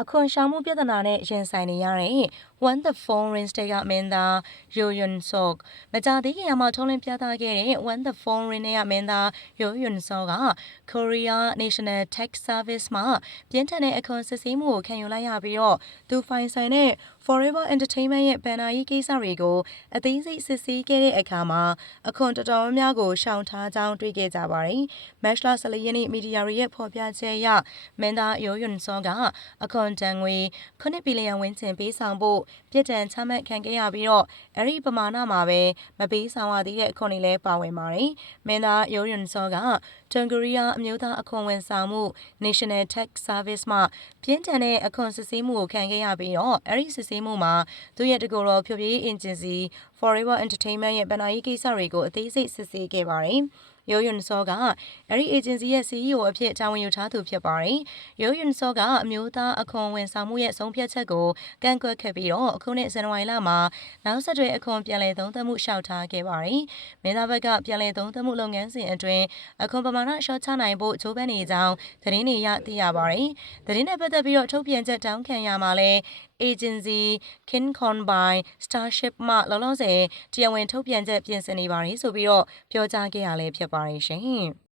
အခွန်ရှောင်မှုပြဿနာနဲ့ရင်ဆိုင်နေရတဲ့ One the Foreign State ကမင်းသား Yo Yun Sok မကြသေးခင်ကမှထုံးလင်းပြသခဲ့တဲ့ One the Foreign နဲ့ကမင်းသား Yo Yun Sok က Korea National Tax Service မှာပြင်းထန်တဲ့အခွန်စစ်ဆေးမှုကိုခံယူလိုက်ရပြီးတော့သူဖိုင်ဆိုင်တဲ့ Forever Entertainment ရဲ့ဘန်နာရေးကိစ္စတွေကိုအသေးစိတ်စစ်ဆေးခဲ့တဲ့အခါမှာအခွန်တော်တော်များများကိုရှောင်ထားကြောင်းတွေ့ခဲ့ကြပါတယ်။ Match လ14ရက်နေ့မီဒီယာတွေရဲ့ဖော်ပြချက်အရမင်းသား Yo Yun Sok ကအခွန်တန်ငွေ9ဘီလီယံဝန်းကျင်ပေးဆောင်ဖို့ပြစ်ဒဏ်ချမှတ်ခံခဲ့ရပြီးတော့အဲ့ဒီပမာဏမှာပဲမပေးဆောင်ရသေးတဲ့အခွန်တွေလည်းပါဝင်ပါတယ်။မင်းသား Yo Yun Sok ကတွန်ကိုရီးယားအမျိုးသားအခွန်ဝန်ဆောင်မှု National Tax Service မှပြင်းထန်တဲ့အခွန်စစ်ဆေးမှုကိုခံခဲ့ရပြီးတော့အဲ့ဒီစစ်ဆေးမှုမှာသူရဲ့တကူတော်ဖြိုပြေးအင်ဂျင်စီ Forever Entertainment ရဲ့ဗန်နာရေးကိစ္စတွေကိုအသေးစိတ်စစ်ဆေးခဲ့ပါတယ်။ ရိုးယွန်စောကအဲ့ဒီ agency ရဲ့ CEO အဖြစ်တာဝန်ယူထားသူဖြစ်ပါတယ်။ရိုးယွန်စောကအမျိုးသားအခွန်ဝန်ဆောင်မှုရဲ့ဆုံးဖြတ်ချက်ကိုကန့်ကွက်ခဲ့ပြီးတော့အခုနှစ်ဇန်နဝါရီလမှာနောက်ဆက်တွဲအခွန်ပြန်လည်သုံးသပ်မှုလျှောက်ထားခဲ့ပါတယ်။မင်းသားဘက်ကပြန်လည်သုံးသပ်မှုလုပ်ငန်းစဉ်အတွင်းအခွန်ပမာဏလျှော့ချနိုင်ဖို့ကြိုးပမ်းနေကြောင်းသတင်းတွေရသိရပါတယ်။သတင်းနဲ့ပတ်သက်ပြီးတော့ထုတ်ပြန်ချက်တောင်းခံရမှာလဲ agency Kin Combine Starship မှလောလောဆယ်တရားဝင်ထုတ်ပြန်ချက်ပြင်ဆင်နေပါတယ်ဆိုပြီးတော့ပြောကြားခဲ့ရလဲဖြစ်ပါတယ်ရှင်။